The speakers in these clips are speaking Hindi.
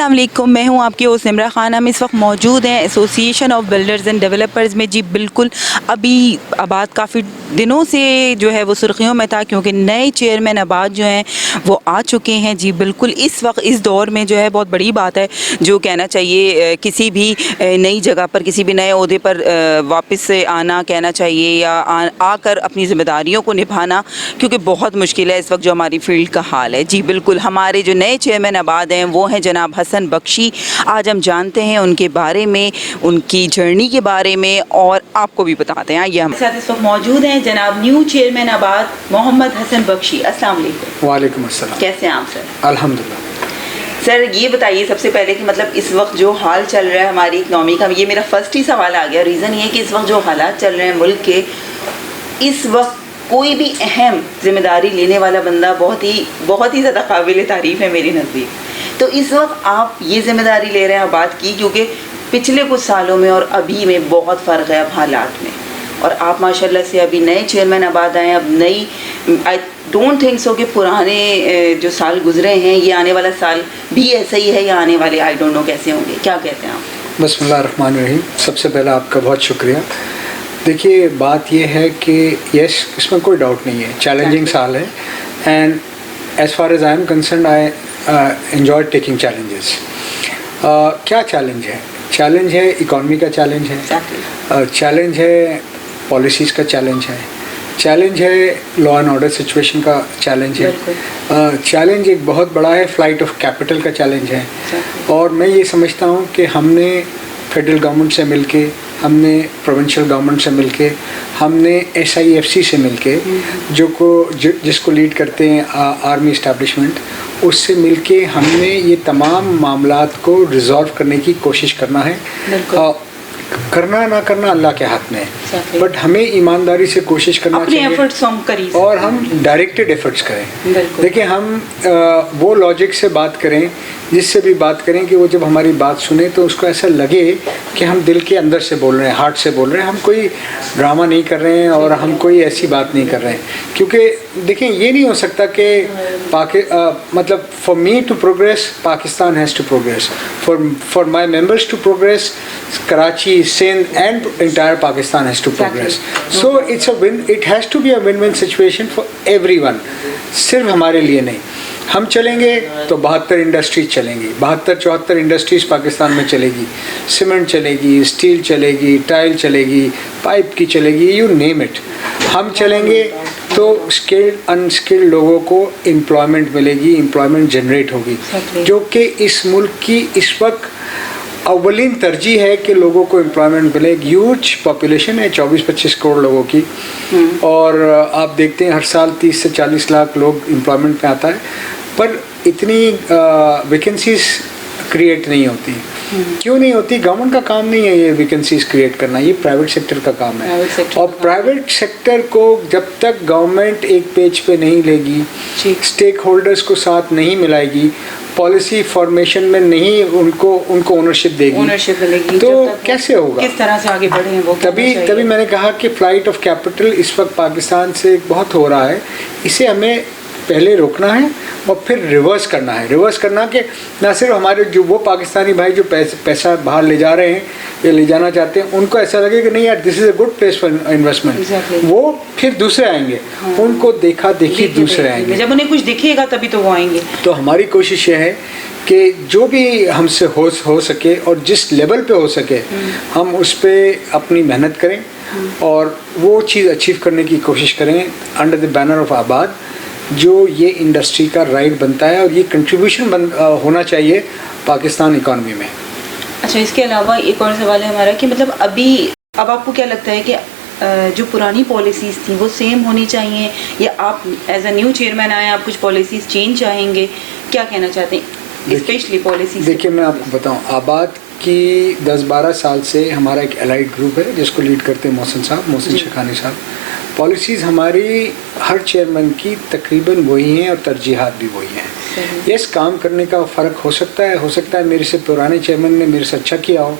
अस्सलाम वालेकुम, मैं हूं आपकी होस्ट निमरा खान। हम इस वक्त मौजूद हैं association of builders and developers में। जी बिल्कुल, अभी आबाद काफ़ी दिनों से जो है वो सुर्खियों में था क्योंकि नए चेयरमैन आबाद जो हैं वो आ चुके हैं। जी बिल्कुल, इस वक्त इस दौर में जो है बहुत बड़ी बात है जो कहना चाहिए किसी भी नई जगह पर किसी भी नए ओहदे पर वापस से आना कहना चाहिए या आकर अपनी जिम्मेदारियों को निभाना, क्योंकि बहुत मुश्किल है इस वक्त जो हमारी फील्ड का हाल है। जी बिल्कुल, हमारे जो नए चेयरमैन आबाद हैं वो हैं जनाब हसन बख्शी। आज हम जानते हैं उनके बारे में, उनकी जर्नी के बारे में और आपको भी बताते हैं। ये हम साथ इस वक्त मौजूद हैं जनाब न्यू चेयरमैन आबाद मोहम्मद हसन बख्शी। अस्सलाम वालेकुम। वालेकुम अस्सलाम। कैसे हैं आप सर? अल्हम्दुलिल्लाह। सर ये बताइए सबसे पहले कि मतलब इस वक्त जो हाल चल रहा है हमारी इकनॉमी का, ये मेरा फर्स्ट ही सवाल आ गया। रीज़न ये है कि इस वक्त जो हालात चल रहे हैं मुल्क के, इस वक्त कोई भी अहम जिम्मेदारी लेने वाला बंदा बहुत ही ज़्यादा काबिल तारीफ़ है मेरी नज़दीक। तो इस वक्त आप ये जिम्मेदारी ले रहे हैं आबाद की, क्योंकि पिछले कुछ सालों में और अभी में बहुत फ़र्क है अब हालात में, और आप माशाल्लाह से अभी नए चेयरमैन आबाद आए। अब नई, आई डोंट थिंक सो कि पुराने जो साल गुजरे हैं ये आने वाला साल भी ऐसा ही है या आने वाले आई डोंट नो कैसे होंगे। क्या कहते हैं आप? बिस्मिल्लाहिर्रहमानिर्रहीम। सबसे पहले आपका बहुत शुक्रिया। देखिए, बात यह है कि यस, इसमें कोई डाउट नहीं है, चैलेंजिंग साल है। And as far as I am concern, I enjoy taking challenges. क्या चैलेंज है? चैलेंज है इकॉनमी का, चैलेंज है, चैलेंज है पॉलिसीज़ का, चैलेंज है, चैलेंज है लॉ एंड ऑर्डर सिचुएशन का, चैलेंज है, चैलेंज एक बहुत बड़ा है, फ्लाइट ऑफ कैपिटल का चैलेंज है। और मैं ये समझता हूँ कि हमने फेडरल गवर्नमेंट से मिलके, हमने प्रोविंशियल गवर्नमेंट से मिलके, हमने SIFC से मिलके, जिसको लीड करते हैं आर्मी इस्टेब्लिशमेंट, उससे मिलके हमने ये तमाम मामलात को रिजॉल्व करने की कोशिश करना है। करना ना करना अल्लाह के हाथ में है, बट हमें ईमानदारी से कोशिश करना चाहिए एफर्ट्स हम करें और हम डायरेक्टेड एफर्ट्स करें। देखिए, हम वो लॉजिक से बात करें, जिससे भी बात करें कि वो जब हमारी बात सुने तो उसको ऐसा लगे कि हम दिल के अंदर से बोल रहे हैं, हार्ट से बोल रहे हैं, हम कोई ड्रामा नहीं कर रहे हैं और हम कोई ऐसी बात नहीं कर रहे हैं। क्योंकि देखें, ये नहीं हो सकता कि मतलब for me to progress Pakistan has to progress, for my members to progress Karachi, Sindh and entire Pakistan has to progress. So it has to be a win win situation for everyone, सिर्फ हमारे लिए नहीं। हम चलेंगे तो 72 इंडस्ट्रीज चलेंगी, 72-74 इंडस्ट्रीज़ पाकिस्तान में चलेगी, सीमेंट चलेगी, स्टील चलेगी, टाइल चलेगी, पाइप की चलेगी, यू नेम इट। हम चलेंगे तो स्किल्ड अनस्किल्ड लोगों को एम्प्लॉयमेंट मिलेगी, एम्प्लॉयमेंट जनरेट होगी, जो कि इस मुल्क की इस वक्त अव्वलीन तरजीह है कि लोगों को एम्प्लॉयमेंट मिले। ह्यूज पॉपुलेशन है, 24-25 करोड़ लोगों की, और आप देखते हैं हर साल 30 से 40 लाख लोग एम्प्लॉयमेंट में आता है, पर इतनी वैकेंसीज क्रिएट नहीं होती। क्यों नहीं होती? गवर्नमेंट का काम नहीं है ये वैकेंसीज क्रिएट करना, ये प्राइवेट सेक्टर का काम है। और प्राइवेट सेक्टर को जब तक गवर्नमेंट एक पेज पे नहीं लेगी, स्टेक होल्डर्स को साथ नहीं मिलाएगी, पॉलिसी फॉर्मेशन में नहीं उनको ओनरशिप देगी, तो कैसे होगा? किस तरह से आगे बढ़े हैं वो? तभी मैंने कहा कि फ्लाइट ऑफ कैपिटल इस वक्त पाकिस्तान से बहुत हो रहा है। इसे हमें पहले रोकना है और फिर रिवर्स करना है। रिवर्स करना कि ना सिर्फ हमारे जो वो पाकिस्तानी भाई जो पैसा बाहर ले जा रहे हैं या ले जाना चाहते हैं, उनको ऐसा लगे कि नहीं यार, this is a good place for investment, वो फिर दूसरे आएंगे। उनको देखा देखी दूसरे आएंगे, जब उन्हें कुछ दिखेगा तभी तो वो आएंगे। तो हमारी कोशिश ये है कि जो भी हमसे हो सके और जिस लेवल पे हो सके, हम उस पर अपनी मेहनत करें और वो चीज़ अचीव करने की कोशिश करें अंडर द बैनर ऑफ आबाद, जो ये इंडस्ट्री का राइट बनता है और ये कंट्रीब्यूशन होना चाहिए पाकिस्तान इकॉनमी में। अच्छा, इसके अलावा एक और सवाल है हमारा कि मतलब अब आपको क्या लगता है कि जो पुरानी पॉलिसीज़ थी वो सेम होनी चाहिए, या आप एज अ न्यू चेयरमैन आए, आप कुछ पॉलिसीज़ चेंज चाहेंगे? क्या कहना चाहते हैं स्पेशली पॉलिसीज़? देखिए, मैं आपको बताऊँ, आबाद की 10-12 साल से हमारा एक एलाइड ग्रुप है जिसको लीड करते हैं मोहसिन शेखानी साहब। पॉलिसीज़ हमारी हर चेयरमैन की तकरीबन वही हैं और तरजीहात भी वही हैं। यस, काम करने का फ़र्क हो सकता है मेरे से पुराने चेयरमैन ने मेरे से अच्छा किया हो,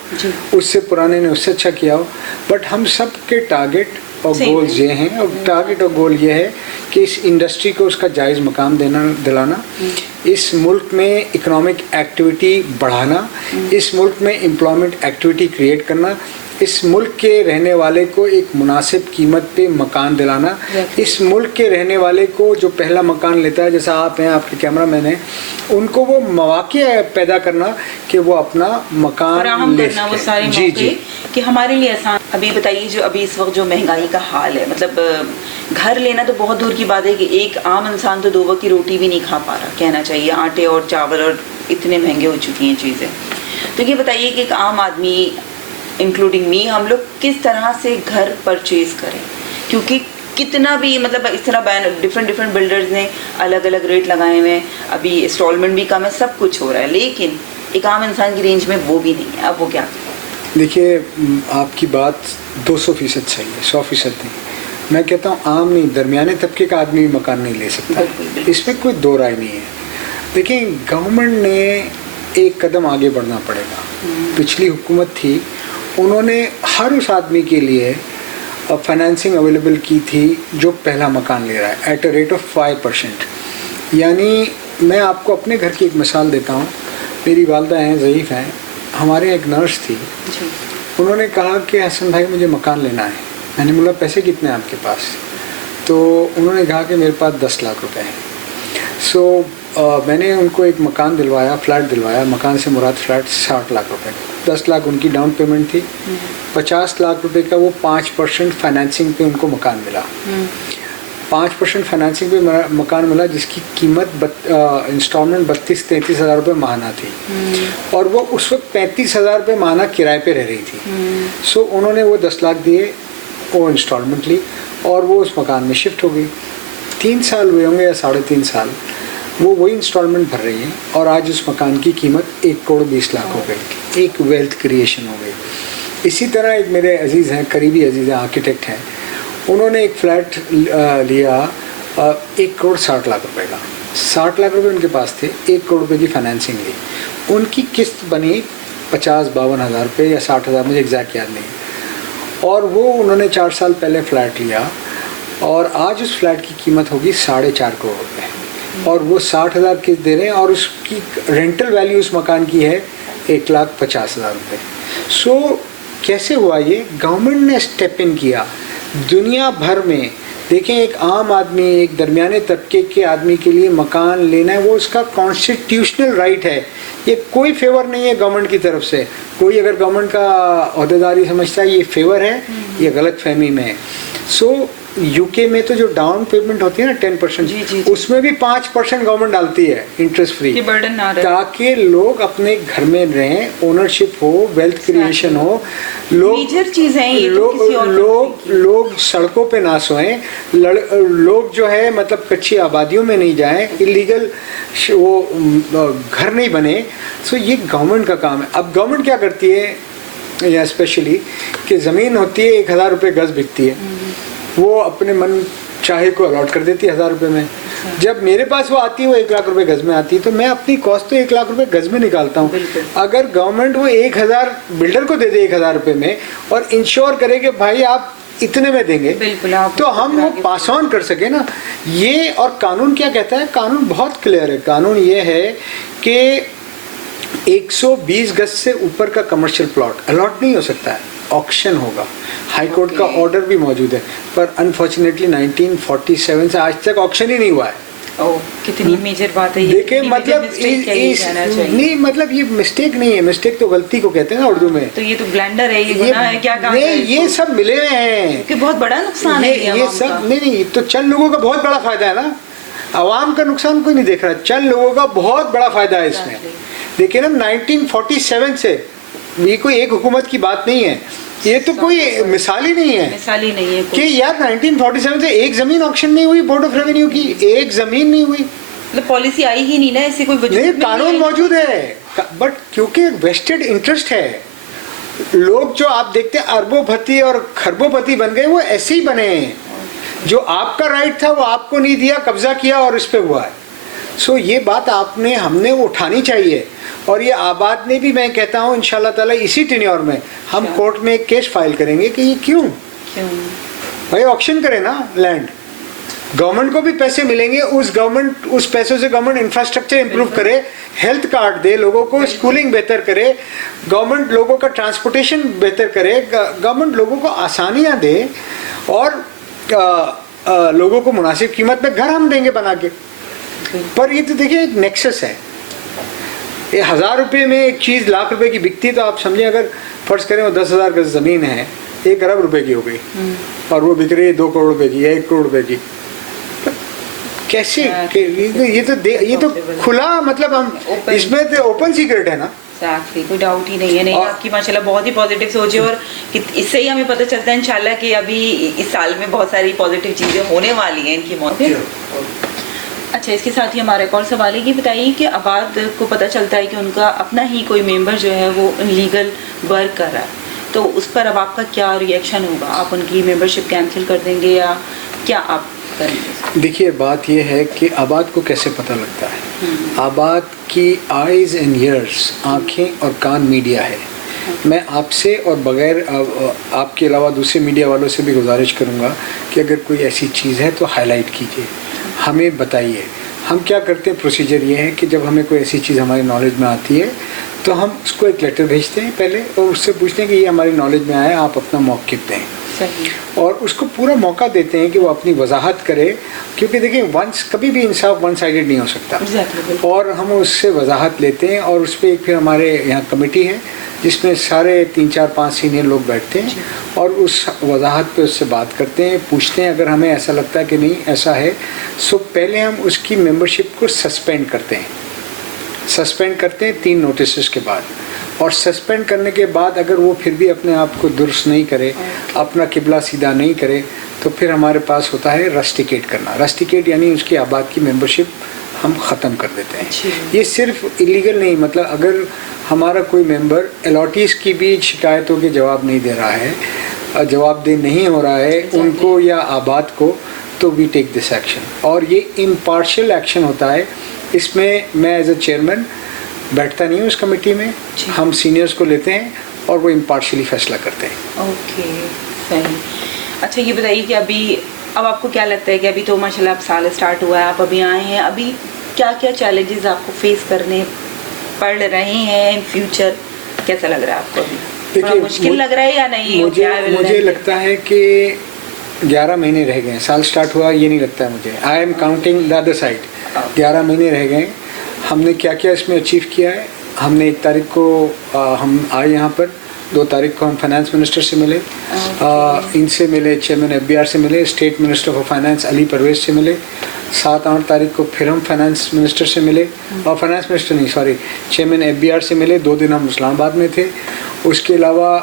उससे पुराने ने उससे अच्छा किया हो, बट हम सब के टारगेट और सही गोल्स ये हैं, और टारगेट और गोल ये है कि इस इंडस्ट्री को उसका जायज़ मकाम दिलाना, इस मुल्क में इकोनॉमिक एक्टिविटी बढ़ाना, इस मुल्क में एम्प्लॉयमेंट एक्टिविटी क्रिएट करना, इस मुल्क के रहने वाले को एक मुनासिब कीमत पे मकान दिलाना, इस मुल्क के रहने वाले को जो पहला मकान लेता है, जैसा आप हैं, आपके कैमरामैन हैं, उनको वो मौके पैदा करना कि वो अपना मकान ले करना, वो सारे जी मौके जी कि हमारे लिए आसान। अभी बताइए, जो अभी इस वक्त जो महंगाई का हाल है, मतलब घर लेना तो बहुत दूर की बात है कि एक आम इंसान तो 2 वक्त की रोटी भी नहीं खा पा रहा, कहना चाहिए। आटे और चावल और इतने महंगे हो चुकी हैं चीज़ें। तो ये बताइए कि एक आम आदमी इंक्लूडिंग मी, हम लोग किस तरह से घर परचेज करें, क्योंकि कितना भी मतलब इस तरह डिफरेंट बिल्डर्स ने अलग अलग रेट लगाए हुए हैं, अभी इंस्टॉलमेंट भी कम है, सब कुछ हो रहा है, लेकिन एक आम इंसान की रेंज में वो भी नहीं है। अब वो क्या करें? देखिए, आपकी बात 200% सही है, 100% नहीं। मैं कहता हूँ आम नहीं, दरमियाने तबके का आदमी भी मकान नहीं ले सकता, इसमें कोई दो राय नहीं है। देखिए, गवर्नमेंट ने एक कदम आगे बढ़ना पड़ेगा। पिछली हुकूमत थी, उन्होंने हर उस आदमी के लिए फाइनेंसिंग अवेलेबल की थी जो पहला मकान ले रहा है, एट अ रेट ऑफ 5%। यानी मैं आपको अपने घर की एक मिसाल देता हूँ। मेरी वालदा हैं, ज़ईफ़ हैं, हमारे यहाँ एक नर्स थी, उन्होंने कहा कि हसन भाई मुझे मकान लेना है। मैंने बोला पैसे कितने हैं आपके पास? तो उन्होंने कहा कि मेरे पास 10 लाख रुपए हैं। मैंने उनको एक मकान दिलवाया, फ्लैट दिलवाया। मकान से मुराद फ्लैट 60 लाख रुपए, 10 लाख उनकी डाउन पेमेंट थी, 50 लाख रुपए का वो 5% फाइनेंसिंग पे उनको मकान मिला। 5% फाइनेंसिंग पे मकान मिला, जिसकी कीमत इंस्टॉलमेंट 32-33 हज़ार रुपये माहाना थी, और वो उस वक्त 35 हज़ार रुपये माहाना किराए पे रह रही थी। उन्होंने वो 10 लाख दिए, वो इंस्टॉलमेंट ली, और वो उस मकान में शिफ्ट हो गई। 3 साल हुए होंगे या 3.5 साल, वो वही इंस्टॉलमेंट भर रही हैं, और आज उस मकान की कीमत 1 करोड़ 20 लाख हो गई। एक वेल्थ क्रिएशन हो गई। इसी तरह एक मेरे अजीज़ हैं, करीबी अजीज़ हैं, आर्किटेक्ट हैं, उन्होंने एक फ्लैट लिया 1 करोड़ 60 लाख रुपए का। 60 लाख रुपए उनके पास थे, 1 करोड़ रुपए की फाइनेंसिंग ली, उनकी किस्त बनी 50-52 हज़ार रुपये या 60 हज़ार, मुझे एग्जैक्ट याद नहीं। और वो उन्होंने 4 साल पहले फ्लैट लिया, और आज उस फ्लैट की कीमत होगी 4.5 करोड़ रुपये, और वो 60 हज़ार किस्त दे रहे हैं, और उसकी रेंटल वैल्यू उस मकान की है 1,50,000 रुपये। कैसे हुआ ये? गवर्नमेंट ने स्टेप इन किया। दुनिया भर में देखें, एक आम आदमी, एक दरमियाने तबके के आदमी के लिए मकान लेना है, वो उसका कॉन्स्टिट्यूशनल राइट है। ये कोई फेवर नहीं है गवर्नमेंट की तरफ से। कोई अगर गवर्नमेंट का अहदेदारी समझता है ये फेवर है, ये गलत फहमी में है। यूके में तो जो डाउन पेमेंट होती है ना 10%, उसमें भी 5% गवर्नमेंट डालती है इंटरेस्ट फ्री, ताकि लोग अपने घर में रहें, ओनरशिप हो, वेल्थ क्रिएशन हो, लोग सड़कों पे ना सोएं, लोग जो है मतलब कच्ची आबादियों में नहीं जाएं, इलीगल वो घर नहीं बने। ये गवर्नमेंट का काम है। अब गवर्नमेंट क्या करती है, या स्पेशली कि ज़मीन होती है 1,000 रुपये गज़ बिकती है, वो अपने मन चाहे को अलॉट कर देती है 1,000 रुपये में। जब मेरे पास वो आती है, वो 1 लाख रुपए गज़ में आती है, तो मैं अपनी कॉस्ट तो 1 लाख रुपए गज़ में निकालता हूँ। अगर गवर्नमेंट वो 1,000 बिल्डर को दे दे 1,000 रुपये में, और इंश्योर करे कि भाई आप इतने में देंगे, तो हम वो पास ऑन कर सके ना। ये और कानून क्या कहता है? कानून बहुत क्लियर है। कानून ये है कि 120 गज से ऊपर का कमर्शियल प्लॉट अलॉट नहीं हो सकता है, ऑक्शन होगा। हाई कोर्ट का ऑर्डर भी मौजूद है, पर अनफॉर्चुनेटली 1947 से आज तक ऑक्शन ही नहीं हुआ है। कितनी मेजर बात है ये। देखिए, मतलब नहीं, मतलब ये मिस्टेक नहीं है, मिस्टेक तो गलती को कहते हैं ना उर्दू में। तो ये तो ब्लैंडर है, ये गुनाह है, क्या काम है? ये सब मिले हुए हैं कि बहुत बड़ा नुकसान है ये सब। नहीं, तो चंद लोगों का बहुत बड़ा फायदा है ना, आवाम का नुकसान कोई नहीं देख रहा, चंद लोगों का बहुत बड़ा फायदा है इसमें। देखिए ना, 1947 से ये कोई एक हुकूमत की बात नहीं है, ये तो कोई मिसाल ही नहीं है कि यार 1947 से एक जमीन ऑक्शन नहीं हुई बोर्ड ऑफ रेवेन्यू की, एक जमीन नहीं हुई। मतलब पॉलिसी आई ही नहीं ना, ऐसे कोई वजूद नहीं, कानून मौजूद है, बट क्योंकि वेस्टेड इंटरेस्ट है, लोग जो आप देखते हैं अरबोपति और खरबोपति बन गए, वो ऐसे ही बने हैं। जो आपका राइट था वो आपको नहीं दिया, कब्जा किया और इस पे हुआ है। ये बात हमने उठानी चाहिए। और ये आबाद ने भी, मैं कहता हूँ इंशाल्लाह ताला इसी टेन्योर में हम कोर्ट में एक केस फाइल करेंगे कि ये क्यों भाई ऑक्शन करे ना लैंड, गवर्नमेंट को भी पैसे मिलेंगे, उस पैसों से गवर्नमेंट इंफ्रास्ट्रक्चर इंप्रूव करे, हेल्थ कार्ड दे लोगों को, स्कूलिंग बेहतर करे, गवर्नमेंट लोगों का ट्रांसपोर्टेशन बेहतर करे, गवर्नमेंट लोगों को आसानियां दे, और लोगों को मुनासिब कीमत में घर हम देंगे बना के। पर ये तो देखिए एक नेक्सस है, ये 1000 रुपये में एक चीज़ लाख रुपए की बिकती है, तो आप समझे अगर फर्ज करें वो 10,000 गज ज़मीन है 1 अरब रुपए की हो गई और वो बिक रही है 2 करोड़ रुपए की या 1 करोड़ रुपए की, कैसे? ये तो खुला, मतलब हम इसमें तो ओपन सीक्रेट है ना। Exactly, कोई डाउट ही नहीं है। नहीं, आपकी माशाल्लाह बहुत ही पॉजिटिव सोच है, और इससे ही हमें पता चलता है इंशाल्लाह कि अभी इस साल में बहुत सारी पॉजिटिव चीज़ें होने वाली हैं इनकी मौत। अच्छा, इसके साथ ही हमारा एक और सवाल है कि बताइए कि आबाद को पता चलता है कि उनका अपना ही कोई मेंबर जो है वो इनलीगल वर्क कर रहा है, तो उस पर अब आपका क्या रिएक्शन होगा? आप उनकी मेंबरशिप कैंसिल कर देंगे या क्या आप करेंगे? देखिए, बात यह है कि आबाद को कैसे पता लगता है। आबाद की आइज़ एंड ईयर्स, आँखें और कान मीडिया है। मैं आपसे और बगैर आपके अलावा दूसरे मीडिया वालों से भी गुजारिश करूँगा कि अगर कोई ऐसी चीज़ है तो हाईलाइट कीजिए, हमें बताइए। हम क्या करते हैं, प्रोसीजर ये है कि जब हमें कोई ऐसी चीज़ हमारी नॉलेज में आती है तो हम उसको एक लेटर भेजते हैं पहले, और उससे पूछते हैं कि ये हमारी नॉलेज में आया, आप अपना मौक़िफ़ दें। और उसको पूरा मौका देते हैं कि वो अपनी वजाहत करे, क्योंकि देखिए कभी भी इंसाफ वन साइडेड नहीं हो सकता। और हम उससे वजाहत लेते हैं, और उस पर एक फिर हमारे यहाँ कमेटी है जिसमें सारे 3, 4, 5 सीनियर लोग बैठते हैं और उस वजाहत पे उससे बात करते हैं, पूछते हैं। अगर हमें ऐसा लगता है कि नहीं ऐसा है, सो पहले हम उसकी मेंबरशिप को सस्पेंड करते हैं 3 नोटिस के बाद। और सस्पेंड करने के बाद अगर वो फिर भी अपने आप को दुरुस्त नहीं करे, अपना किबला सीधा नहीं करे, तो फिर हमारे पास होता है रस्टिकेट करना। रस्टिकेट यानी उसकी आबाद की मेंबरशिप हम ख़त्म कर देते हैं। ये सिर्फ इलीगल नहीं, मतलब अगर हमारा कोई मेंबर अलॉटीज़ की भी शिकायतों के जवाब नहीं दे रहा है, जवाबदेह नहीं हो रहा है उनको या आबाद को, तो वी टेक दिस एक्शन। और ये इम्पार्शियल एक्शन होता है। इसमें मैं एज ए चेयरमैन बैठता नहीं हूँ उस कमेटी में, हम सीनियर्स को लेते हैं और वो इम्पार्शियली फैसला करते हैं। ओके, सही। अच्छा, ये बताइए कि अब आपको क्या लगता है कि अभी तो माशाल्लाह अब साल स्टार्ट हुआ है, आप अभी आए हैं, अभी क्या क्या चैलेंजेस आपको फेस करने पड़ रहे हैं इन फ्यूचर? कैसा लग रहा है आपको अभी? देखिए, मुश्किल लग रहा है या नहीं? मुझे लगता है कि 11 महीने रह गए, साल स्टार्ट हुआ ये नहीं लगता है मुझे। I am counting the other side. 11 महीने रह गए, हमने क्या क्या इसमें अचीव किया है। हमने 1 तारीख को हम आए यहाँ पर, 2 तारीख को हम फाइनेंस मिनिस्टर से मिले, इनसे मिले, चेयरमैन FBR से मिले, state minister for finance Ali Parvez से मिले। 7-8 तारीख को फिर हम फाइनेंस मिनिस्टर से मिले, और फाइनेंस मिनिस्टर नहीं सॉरी चेयरमैन FBR से मिले। 2 दिन हम इस्लामाबाद में थे। उसके अलावा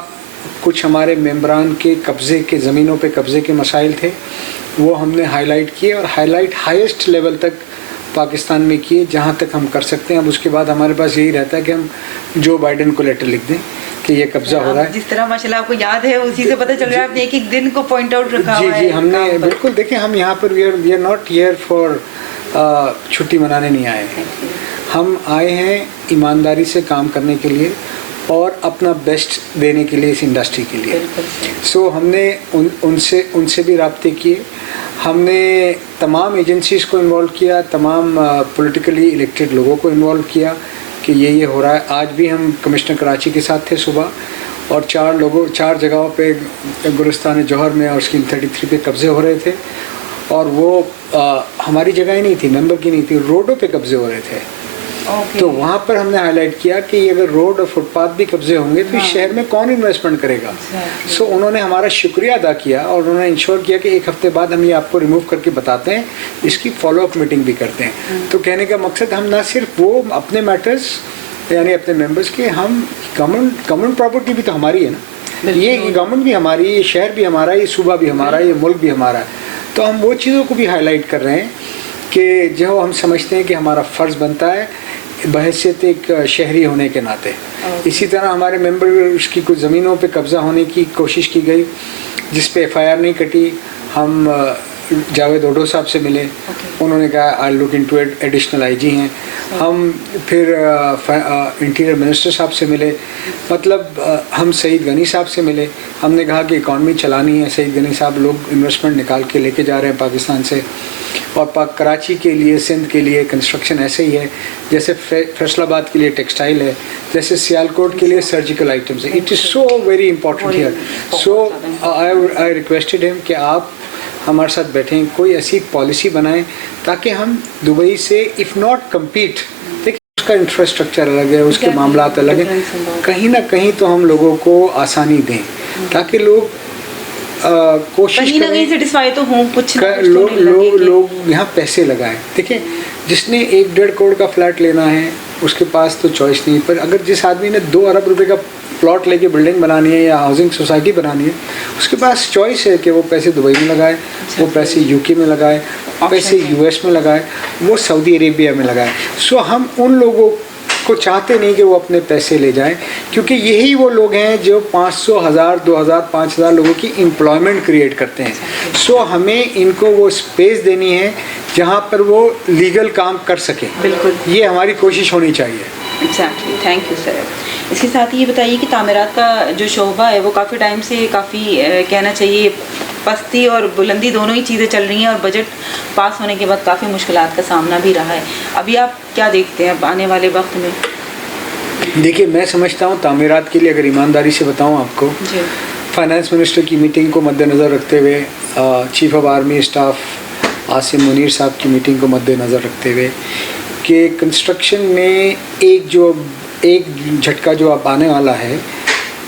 कुछ हमारे मेंबरान के कब्ज़े के, ज़मीनों पे कब्ज़े के मसाइल थे, वो हमने हाईलाइट किए, और हाईलाइट हाईएस्ट लेवल तक पाकिस्तान में किए जहाँ तक हम कर सकते हैं। अब उसके बाद हमारे पास यही रहता है कि हम जो बाइडेन को लेटर लिख दें कि ये कब्जा हो रहा है। जिस तरह माशाल्लाह आपको याद है, उसी से पता चल रहा है, आपने एक दिन को पॉइंट आउट रखा हुआ है। जी, हमने बिल्कुल, देखिए हम यहाँ पर we are not here for छुट्टी मनाने नहीं आए हैं। हम आए हैं ईमानदारी से काम करने के लिए और अपना बेस्ट देने के लिए इस इंडस्ट्री के लिए। सो हमने उनसे भी राब्ते किए, हमने तमाम एजेंसीज़ को इन्वॉल्व किया, तमाम पॉलिटिकली इलेक्टेड लोगों को इन्वॉल्व किया कि ये हो रहा है। आज भी हम कमिश्नर कराची के साथ थे सुबह, और 4 जगहों पे गुलिस्तान जौहर में और स्कीम 33 पे कब्ज़े हो रहे थे, और वो हमारी जगह ही नहीं थी, मेंबर की नहीं थी, रोडों पे कब्ज़े हो रहे थे। तो वहाँ पर हमने हाईलाइट किया कि अगर रोड और फुटपाथ भी कब्जे होंगे तो इस शहर में कौन इन्वेस्टमेंट करेगा। सो उन्होंने हमारा शुक्रिया अदा किया, और उन्होंने इंश्योर किया कि 1 हफ्ते बाद हम ये आपको रिमूव करके बताते हैं, इसकी फॉलोअप मीटिंग भी करते हैं। तो कहने का मकसद, हम ना सिर्फ वो अपने मैटर्स यानी अपने मेंबर्स के, हम गवर्नमेंट प्रॉपर्टी भी तो हमारी है ना, ये गवर्नमेंट भी हमारी, ये शहर भी हमारा, ये सूबा भी हमारा, ये मुल्क भी हमारा है। तो हम वो चीज़ों को भी हाईलाइट कर रहे हैं कि जो हम समझते हैं कि हमारा फ़र्ज़ बनता है बहैसियत एक शहरी होने के नाते। इसी तरह हमारे मेंबर्स की कुछ ज़मीनों पे कब्ज़ा होने की कोशिश की गई, जिस पे FIR नहीं कटी। हम जावेद ओडो साहब से मिले, उन्होंने कहा I look into it, additional IG हैं। हम फिर इंटीरियर मिनिस्टर साहब से मिले, मतलब हम सईद गनी साहब से मिले। हमने कहा कि इकॉनमी चलानी है, सईद गनी साहब लोग इन्वेस्टमेंट निकाल के लेके जा रहे हैं पाकिस्तान से, और कराची के लिए, सिंध के लिए कंस्ट्रक्शन ऐसे ही है जैसे फैसलाबाद के लिए टेक्सटाइल है, जैसे सियालकोट के लिए सर्जिकल आइटम्स है। It is so very important here. So I requested him कि आप हमारे साथ बैठें, कोई ऐसी पॉलिसी बनाएं ताकि हम दुबई से इफ़ नॉट कम्पीट, देखिए उसका इंफ्रास्ट्रक्चर अलग है, उसके मामलात अलग हैं, कहीं ना कहीं तो हम लोगों को आसानी दें ताकि लोग कोशिश करें, कहीं सेटिस्फाई तो हों, कुछ लोग यहाँ पैसे लगाएं। देखिए जिसने 1-1.5 करोड़ का फ्लैट लेना है उसके पास तो चॉइस नहीं, पर अगर जिस आदमी ने 2 अरब रुपए का प्लॉट लेके बिल्डिंग बनानी है या हाउसिंग सोसाइटी बनानी है, उसके पास चॉइस है कि वो पैसे दुबई में लगाए, वो पैसे यूके में लगाए, पैसे यूएस में लगाए, वो सऊदी अरेबिया में लगाए। सो हम उन लोगों को चाहते नहीं कि वो अपने पैसे ले जाएं, क्योंकि यही वो लोग हैं जो 500, 1000, 2000, 5000 लोगों की एम्प्लॉयमेंट क्रिएट करते हैं। सो हमें इनको वो स्पेस देनी है जहाँ पर वो लीगल काम कर सकें। बिल्कुल, ये हमारी कोशिश होनी चाहिए। Exactly, thank you sir. इसके साथ ही ये बताइए कि तामीरात का जो शोबा है वो काफ़ी टाइम से काफ़ी कहना चाहिए पस्ती और बुलंदी दोनों ही चीज़ें चल रही हैं, और बजट पास होने के बाद काफ़ी मुश्किलात का सामना भी रहा है। अभी आप क्या देखते हैं अब आने वाले वक्त में? देखिए मैं समझता हूँ तामीरात के लिए, अगर ईमानदारी से बताऊँ आपको, फाइनेंस मिनिस्टर की मीटिंग को मद्देनज़र रखते हुए, chief of army staff Asim Munir साहब की मीटिंग को मद्देनज़र रखते हुए, कि कंस्ट्रक्शन में एक झटका जो अब आने वाला है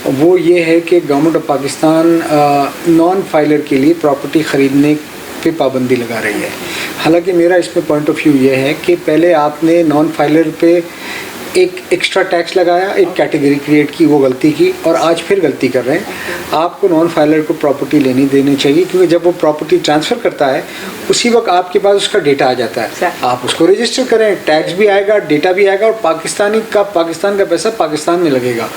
वो ये है कि government of Pakistan non filer के लिए प्रॉपर्टी ख़रीदने पे पाबंदी लगा रही है। हालांकि मेरा इसमें पॉइंट ऑफ व्यू ये है कि पहले आपने नॉन फाइलर पे एक एक्स्ट्रा टैक्स लगाया, एक कैटेगरी क्रिएट की, वो गलती की, और आज फिर गलती कर रहे हैं। आपको नॉन फाइलर को प्रॉपर्टी लेनी देनी चाहिए, क्योंकि जब वो प्रॉपर्टी ट्रांसफ़र करता है उसी वक्त आपके पास उसका डेटा आ जाता है, आप उसको रजिस्टर करें, टैक्स भी आएगा, डेटा भी आएगा, और पाकिस्तान का पैसा पाकिस्तान में लगेगा।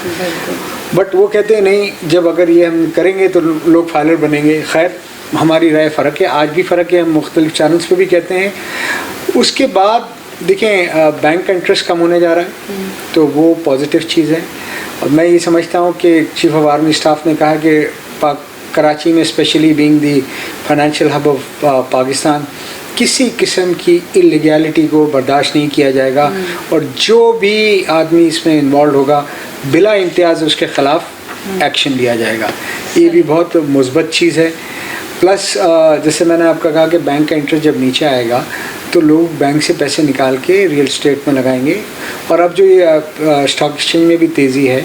बट वो कहते हैं नहीं, जब अगर ये हम करेंगे तो लोग फाइलर बनेंगे। खैर हमारी राय फ़र्क है, आज भी फ़र्क है, हम मुख्तलिफ चैनल्स पे भी कहते हैं। उसके बाद देखें बैंक का इंटरेस्ट कम होने जा रहा है, तो वो पॉजिटिव चीज़ है। और मैं ये समझता हूँ कि चीफ ऑफ आर्मी स्टाफ ने कहा कि कराची में specially being the financial hub of Pakistan, किसी किस्म की इलीगैलिटी को बर्दाश्त नहीं किया जाएगा, और जो भी आदमी इसमें इन्वॉल्व होगा बिला इम्तियाज़ उसके ख़िलाफ़ एक्शन लिया जाएगा। ये भी बहुत मुस्बत चीज़ है। प्लस जैसे मैंने आपका कहा कि बैंक का इंटरेस्ट जब नीचे आएगा तो लोग बैंक से पैसे निकाल के रियल स्टेट में लगाएंगे, और अब जो ये स्टॉक एक्सचेंज में भी तेज़ी है,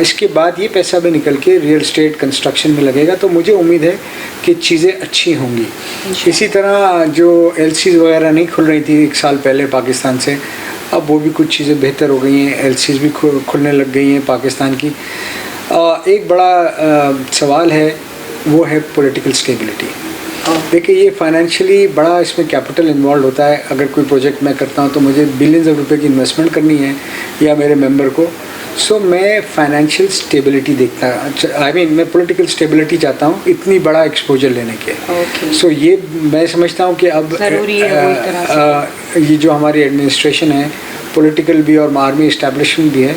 इसके बाद ये पैसा भी निकल के रियल स्टेट कंस्ट्रक्शन में लगेगा। तो मुझे उम्मीद है कि चीज़ें अच्छी होंगी। इसी तरह जो एलसीज़ वगैरह नहीं खुल रही थी 1 साल पहले पाकिस्तान से, अब वो भी कुछ चीज़ें बेहतर हो गई हैं, एलसीज़ भी खुलने लग गई हैं पाकिस्तान की। एक बड़ा सवाल है, वो है पॉलिटिकल स्टेबिलिटी। देखिए ये फाइनेंशियली बड़ा इसमें कैपिटल इन्वॉल्व होता है। अगर कोई प्रोजेक्ट मैं करता हूँ तो मुझे बिलियंस ऑफ रुपए की इन्वेस्टमेंट करनी है या मेरे मेंबर को। सो मैं फाइनेंशियल स्टेबिलिटी देखता, मैं पॉलिटिकल स्टेबिलिटी चाहता हूँ इतनी बड़ा एक्सपोजर लेने के। सो ये मैं समझता हूँ कि अब ये जो हमारी एडमिनिस्ट्रेशन है, पॉलिटिकल भी और आर्मी इस्टेब्लिशमेंट भी है,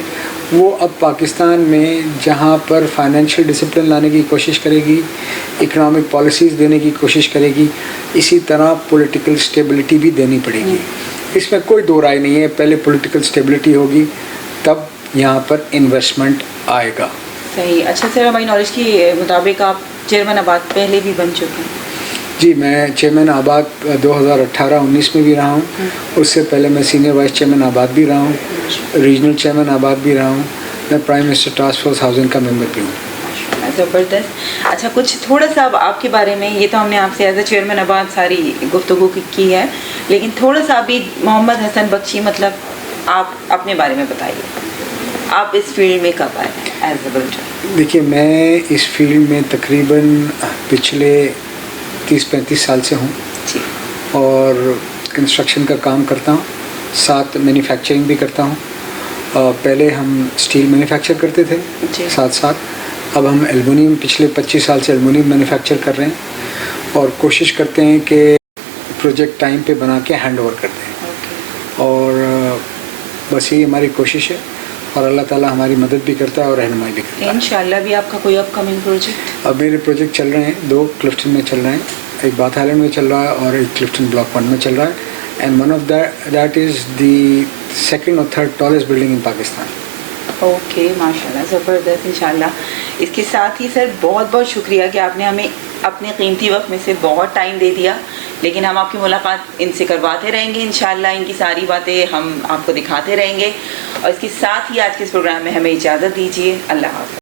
वो अब पाकिस्तान में जहाँ पर फाइनेंशियल डिसिप्लिन लाने की कोशिश करेगी, इकोनॉमिक पॉलिसीज़ देने की कोशिश करेगी, इसी तरह पॉलिटिकल स्टेबिलिटी भी देनी पड़ेगी। इसमें कोई दो राय नहीं है। पहले पॉलिटिकल स्टेबिलिटी होगी तब यहाँ पर इन्वेस्टमेंट आएगा। सही। अच्छा सर, हमारी नॉलेज के मुताबिक आप चेयरमैन आबाद पहले भी बन चुके हैं? जी, मैं चेयरमैन आबाद 2018-19 में भी रहा हूँ। उससे पहले मैं सीनियर वाइस चेयरमैन आबाद भी रहा हूँ, रीजनल चेयरमैन आबाद भी रहा हूँ। मैं prime minister task force housing का मेंबर भी हूँ। ज़बरदस्त। अच्छा, कुछ थोड़ा सा अब आपके बारे में, ये तो हमने आपसे एज ए चेयरमैन आबाद सारी गुफ्तगू की है, लेकिन थोड़ा सा अभी मोहम्मद हसन बख्शी, मतलब आप अपने बारे में बताइए, आप इस फील्ड में कब आए एज ए बिल्डर? देखिए, मैं इस फील्ड में तकरीबन पिछले 30-35 साल से हूँ और कंस्ट्रक्शन का काम करता हूँ, साथ मैन्युफैक्चरिंग भी करता हूँ। पहले हम स्टील मैन्युफैक्चर करते थे साथ साथ, अब हम एल्युमिनियम, पिछले 25 साल से एल्युमिनियम मैन्युफैक्चर कर रहे हैं। और कोशिश करते हैं कि प्रोजेक्ट टाइम पे बना के हैंड ओवर कर दें। और बस यही हमारी कोशिश है और अल्लाह ताला हमारी मदद भी करता है और रहनुमाई भी करता है। इंशाल्लाह भी आपका कोई अपकमिंग प्रोजेक्ट? अब मेरे प्रोजेक्ट चल रहे हैं, 2 क्लिफ्टन में चल रहे हैं, एक बाथ आइलैंड में चल रहा है और एक क्लिफ्टन ब्लॉक 1 में चल रहा है। And one of that is the second और third tallest building in Pakistan. Okay, माशाल्लाह, ज़बरदस्त। इंशाल्लाह इसके साथ ही सर बहुत बहुत शुक्रिया कि आपने हमें अपने कीमती वक्त में से बहुत टाइम दे दिया, लेकिन हम आपकी मुलाकात इनसे करवाते रहेंगे इंशाल्लाह। इनकी सारी बातें हम आपको दिखाते रहेंगे और इसके साथ ही आज के इस प्रोग्राम में हमें इजाज़त दीजिए। अल्लाह हाफ़िज़।